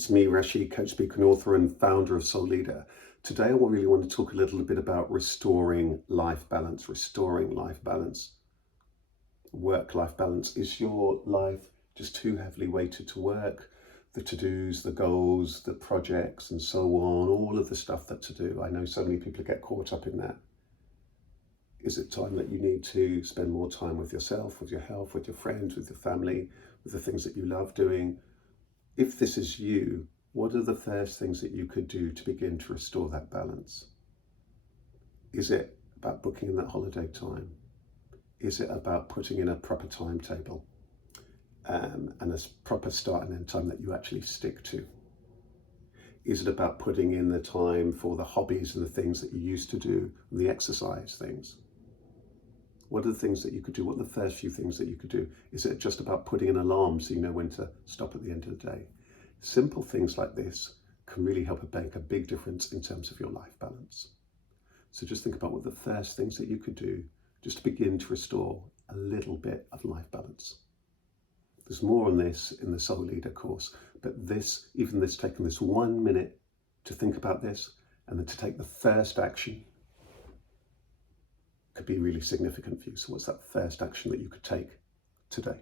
It's me, Rasheed, coach, speaker, and author, and founder of Soul Leader. Today, I really want to talk a little bit about restoring life balance. Restoring life balance. Work-life balance. Is your life just too heavily weighted to work? The to-dos, the goals, the projects, and so on, all of the stuff that to do. I know so many people get caught up in that. Is it time that you need to spend more time with yourself, with your health, with your friends, with your family, with the things that you love doing? If this is you, what are the first things that you could do to begin to restore that balance? Is it about booking in that holiday time? Is it about putting in a proper timetable and a proper start and end time that you actually stick to? Is it about putting in the time for the hobbies and the things that you used to do, and the exercise things? What are the things that you could do? What are the first few things that you could do? Is it just about putting an alarm so you know when to stop at the end of the day? Simple things like this can really help make a big difference in terms of your life balance. So just think about what the first things that you could do just to begin to restore a little bit of life balance. There's more on this in the Soul Leader course, but taking this 1 minute to think about this and then to take the first action could be really significant for you. So what's that first action that you could take today?